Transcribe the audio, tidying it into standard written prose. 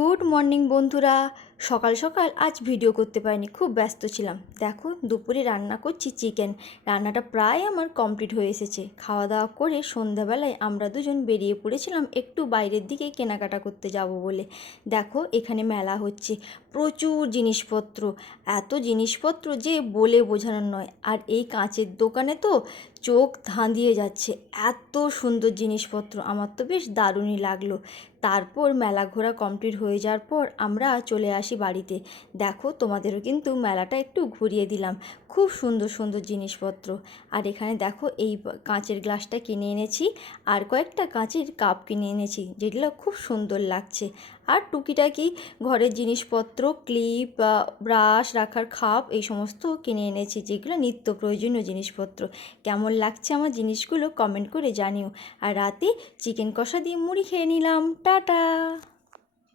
Good morning বন্ধুরা। সকাল সকাল আজ ভিডিও করতে পারিনি, খুব ব্যস্ত ছিলাম। দেখো দুপুরে রান্না করছি চিকেন। রান্নাটা প্রায় আমার কমপ্লিট হয়ে এসেছে। খাওয়া দাওয়া করে সন্ধ্যাবেলায় আমরা দুজন বেরিয়ে পড়েছিলাম একটু বাইরের দিকে কেনাকাটা করতে যাব বলে। দেখো এখানে মেলা হচ্ছে, প্রচুর জিনিসপত্র, এত জিনিসপত্র যে বলে বোঝানোর নয়। আর এই কাঁচের দোকানে তো চোখ ধাঁধিয়ে যাচ্ছে, এত সুন্দর জিনিসপত্র, আমার তো বেশ দারুণই লাগলো। তারপর মেলা ঘোরা কমপ্লিট হয়ে যাওয়ার পর আমরা চলে আসি বাড়িতে। দেখো তোমাদেরও কিন্তু মেলাটা একটু ঘুরিয়ে দিলাম, খুব সুন্দর সুন্দর জিনিসপত্র। আর এখানে দেখো এই কাঁচের গ্লাসটা কিনে এনেছি, আর কয়েকটা কাঁচের কাপ কিনে এনেছি, যেগুলো খুব সুন্দর লাগছে। আর টুকিটাকি ঘরের জিনিসপত্র, ক্লিপ, ব্রাশ রাখার খাপ, এই সমস্ত কিনে এনেছি, যেগুলো নিত্য প্রয়োজনীয় জিনিসপত্র। কেমন লাগছে আমার জিনিসগুলো কমেন্ট করে জানিও। আর রাতে চিকেন কষা দিয়ে মুড়ি খেয়ে নিলাম। টাটা।